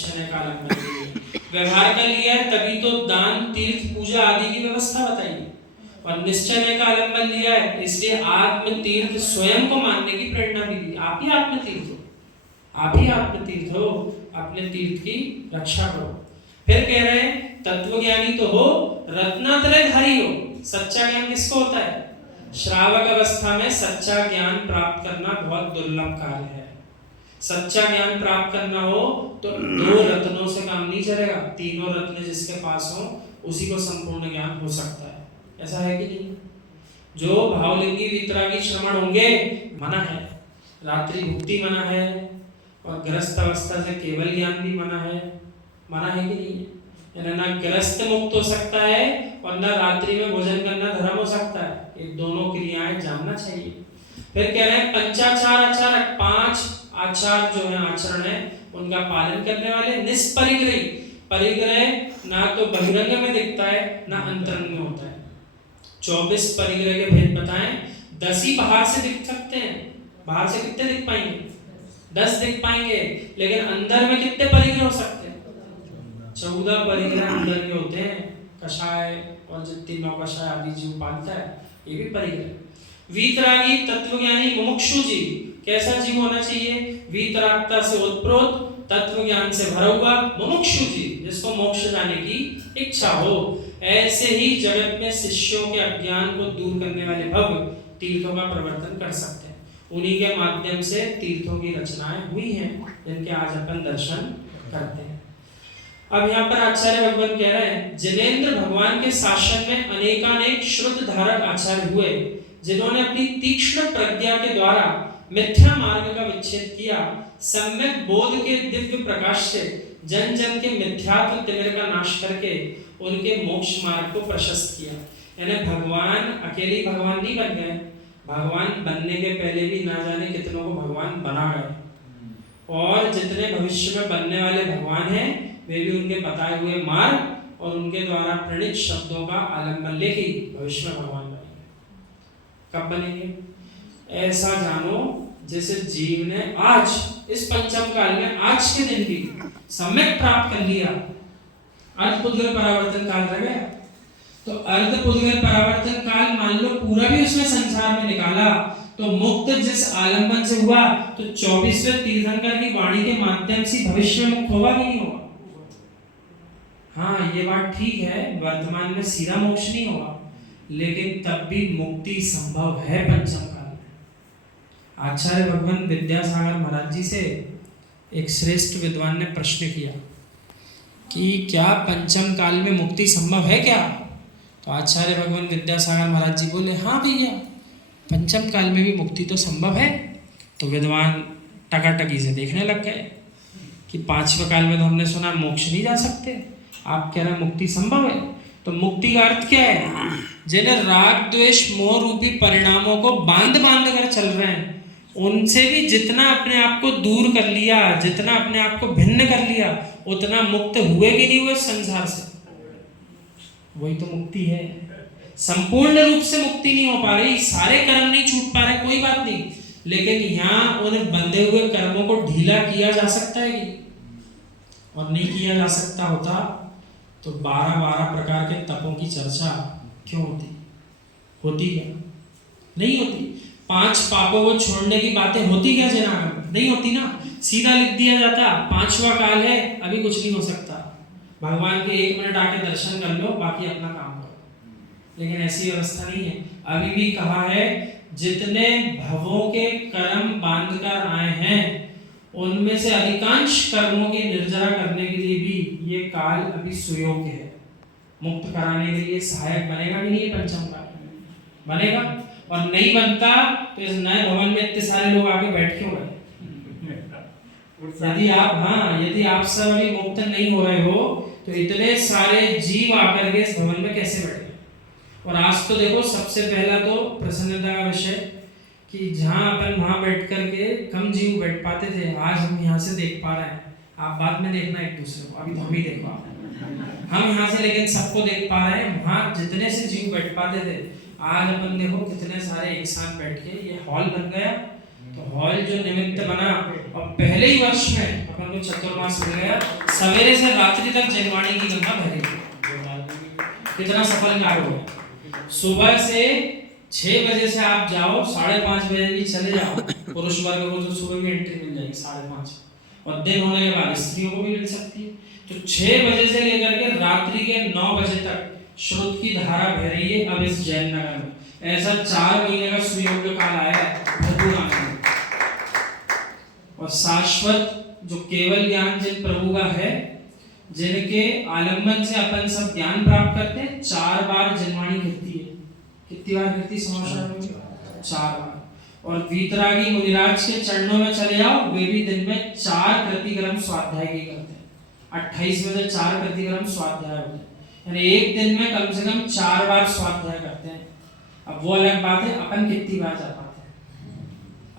निश्चय का आलम्बन लिए व्यवहार कर लिया है, तभी तो दान तीर्थ पूजा आदि की व्यवस्था बताई। और निश्चय का आलम्बन लिया है, इसलिए आत्म तीर्थ स्वयं को मानने की प्रेरणा भी दी। आप ही आत्म तीर्थ हो, आप ही आत्म तीर्थ हो, अपने तीर्थ की रक्षा करो। फिर कह रहे हैं तत्वज्ञानी तो हो, रत्नात्रयधारी हो। सच्चा ज्ञान किसको होता है? श्रावक अवस्था में सच्चा ज्ञान प्राप्त करना बहुत दुर्लभ कार्य है। सच्चा ज्ञान प्राप्त करना हो तो 2 रत्नों से काम नहीं चलेगा। तीनों रत्न जिसके पास हो उसी को संपूर्ण ज्ञान हो सकता है। ऐसा है कि नहीं? जो भावलिंगी वितरागी श्रवण होंगे मना है, रात्रि भुक्ति मना है, और ग्रस्त अवस्था से केवल ज्ञान भी मना है। मना है कि नहीं? ना ग्रस्त मुक्त हो सकता है और ना रात्रि में भोजन करना धर्म हो सकता है। ये दोनों क्रियाएं जानना चाहिए। फिर कह रहे हैं पंचाचार आचार, 5 आचार जो है, आचरण है, उनका पालन करने वाले। निष्परिग्रही, परिग्रह ना तो बहिरंग में दिखता है ना अंतरंग में होता है। 24 परिग्रह के भेद बताएं। 10 ही बाहर से दिख सकते हैं। बाहर से कितने दिख पाएंगे? 10 दिख पाएंगे, लेकिन अंदर में कितने परिग्रह हो सकते हैं? 14 परिग्रह अंदर के होते हैं। कषाय और जितनी 9 कषाय आदि जीव पालता है, ये भी परिग्रह। वीतरागी तत्वज्ञानी मुमुक्षु जीव, कैसा जीव होना चाहिए? वीतरागता से उत्प्रोत, तत्व ज्ञान से भरा हुआ मुमुक्षु जीव, जिसको मोक्ष जाने की इच्छा हो। ऐसे ही जगत में शिष्यों के अज्ञान को दूर करने वाले भव्य तीर्थों का प्रवर्तन कर सकते हैं। उन्हीं के माध्यम से तीर्थों की रचनाएं हुई हैं, जिनके आज अपन दर्शन करते हैं। अब यहाँ पर आचार्य भगवान कह रहे हैं, जिनेंद्र भगवान के शासन में अनेकानेक श्रुत धारक आचार्य हुए, जिन्होंने अपनी तीक्ष्ण प्रज्ञा के द्वारा मिथ्या मार्ग का विच्छेद किया। सम्यक बोध के दिव्य प्रकाश से जन जन के मिथ्यात्व तिमिर का नाश करके उनके मोक्ष मार्ग को प्रशस्त किया। यानी भगवान अकेले भगवान नहीं बन गए, भगवान बनने के पहले भी ना जाने कितनों को भगवान बना गए, और जितने भविष्य में बनने वाले भगवान हैं वे भी उनके बताए हुए मार्ग और उनके द्वारा प्रणीत शब्दों का आलम्बन लेके भविष्य में भगवान बनेंगे। कब बनेंगे? ऐसा जानो जैसे जीव ने आज इस पंचम काल में आज के दिन भी सम्यक प्राप्त कर लिया। अर्धपुद्गल परावर्तन काल रह गया, तो अर्धपुद्गल परावर्तन काल मान लो पूरा भी उसमें संसार में निकाला, तो मुक्त जिस आलंबन से हुआ, तो 24वें तीर्थंकर की वाणी के माध्यम से भविष्य में मुक्त होगा कि नहीं होगा? हाँ, ये बात ठीक है, वर्तमान में सीधा मोक्ष नहीं होगा, लेकिन तब भी मुक्ति संभव है पंचम काल में। आचार्य भगवान विद्यासागर महाराज जी से एक श्रेष्ठ विद्वान ने प्रश्न किया कि क्या पंचम काल में मुक्ति संभव है क्या? तो आचार्य भगवान विद्यासागर महाराज जी बोले, हाँ भैया, पंचम काल में भी मुक्ति तो संभव है। तो विद्वान टकाटकी से देखने लग गए कि 5वें काल में तो हमने सुना मोक्ष नहीं जा सकते, आप कह रहे हैं मुक्ति संभव है। तो मुक्ति का अर्थ क्या है? जिन्हें राग द्वेष मोह रूपी परिणामों को बांध कर चल रहे हैं, उनसे भी जितना अपने आप को दूर कर लिया, जितना अपने आप को भिन्न कर लिया, उतना मुक्त हुए कि नहीं हुए संसार से? वही तो मुक्ति है। संपूर्ण रूप से मुक्ति नहीं हो पा रही, सारे कर्म नहीं छूट पा रहे, कोई बात नहीं, लेकिन यहाँ उन बंधे हुए कर्मों को ढीला किया जा सकता है कि? और नहीं किया जा सकता होता तो 12 प्रकार के तपों की चर्चा क्यों होती? होती क्या? नहीं होती। 5 पापों को छोड़ने की बातें होती क्या जनाब? नहीं होती ना। सीधा लिख दिया जाता 5वां काल है, अभी कुछ नहीं हो सकता, भगवान के 1 मिनट आके दर्शन कर लो, बाकी अपना काम करो। लेकिन ऐसी व्यवस्था नहीं है। अभी भी कहा है, जितने भवों के कर्म बांध कर आए हैं, उनमें से अधिकांश कर्मों की निर्जरा करने के लिए भी ये काल अभी सुयोग्य है। मुक्त कराने के लिए सहायक बनेगा कि नहीं? पंचम काल बनेगा। और नहीं बनता तो इस नए भवन में इतने सारे लोग आके बैठ क्यों गए? यदि आप सब अभी मुक्त नहीं हो रहे हो तो इतने सारे जीव आकर के इस भवन में कैसे बैठे? और आज तो देखो, सबसे पहला तो प्रसन्नता का विषय कि जहाँ अपन वहाँ बैठ करके कम जीव बैठ पाते थे, आज हम यहाँ से देख पा रहे हैं। आप बाद में देखना एक दूसरे को, अभी तो हम ही देखो, हम यहाँ से लेकिन सबको देख पा रहे हैं। वहाँ जितने से जीव बैठ पाते थे, आज अपन देखो कितने सारे एक साथ बैठ के ये हॉल बन गया। तो हॉल जो निमित्त बना, और पहले ही वर्ष में अपन को चतुर्मास मिल गया, सवेरे से रात्रि तक जनवाणी की गंगा बह रही है। कितना सफल कार्य हुआ। सुबह से 6 बजे से आप जाओ, 5:30 बजे भी चले जाओ, पुरुष वर्ग को तो सुबह भी एंट्री मिल जाएगी 5:30, और दिन होने के बाद स्त्रियों को भी मिल सकती है। तो 6 बजे से लेकर के रात्रि के 9 बजे तक श्रुत की धारा बह रही है अब इस जैन नगर में। ऐसा 4 महीने का सुयोग काल आया है। और शाश्वत जो केवल ज्ञान जिन प्रभु का है, जिनके आलम्बन से अपन सब ज्ञान प्राप्त करते हैं, 4 बार जनवाणी गिरती है। कितनी बार गिरती समाचार में? 4 बार। और वीतरागी मुनिराज के चरणों में चले जाओ, वे भी दिन में 4 कृतिक्रम स्वाध्याय की करते हैं। 28 में से 4 कृतिक्रम स्वाध्याय होते हैं, यानी एक दिन में कम से कम 4 बार स्वाध्याय करते हैं। अब वो अलग बात है अपन कितनी बार जा पाते हैं,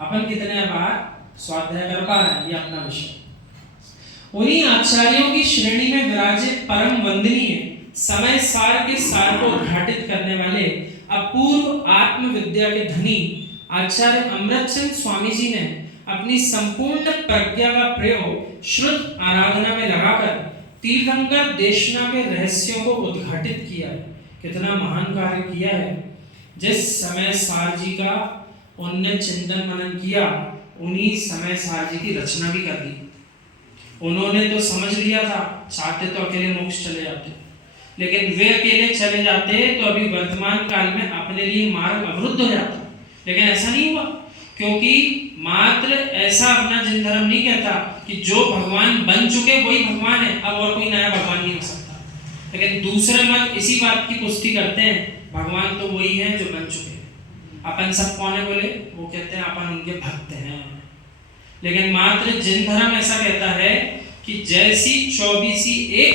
अपन कितने बार स्वाध्याय कर पा रहे हैं, ये अपना विषय। उन्हीं आचार्यों की श्रेणी में विराजे परम वंदनीय समय सार के सार को उद्घाटित करने वाले अपूर्व आत्मविद्या के धनी आचार्य अमृतचंद स्वामी जी ने अपनी संपूर्ण प्रज्ञा का प्रयोग श्रुत आराधना में लगाकर तीर्थंकर देशना के रहस्यों को उद्घाटित किया है। कितना महान कार्य किया है। जिस समय सार जी का उनने चिंतन मनन किया, उन्हीं समय सार जी की रचना भी कर दी। उन्होंने तो समझ लिया था, चाहते तो अकेले मोक्ष चले जाते, लेकिन वे अकेले चले जाते तो अभी वर्तमान काल में अपने लिए मार्ग अवरुद्ध हो जाता। लेकिन ऐसा नहीं हुआ, क्योंकि मात्र ऐसा अपना जिन धर्म नहीं कहता कि जो भगवान बन चुके वही भगवान है, अब और कोई नया भगवान नहीं हो सकता। लेकिन दूसरे मत इसी बात की पुष्टि करते हैं, भगवान तो वही है जो बन चुके हैं। अपन सब कौन है बोले? वो कहते हैं अपन उनके भक्त हैं। लेकिन मात्र जिन धर्म ऐसा कहता है कि जैसी 24 एक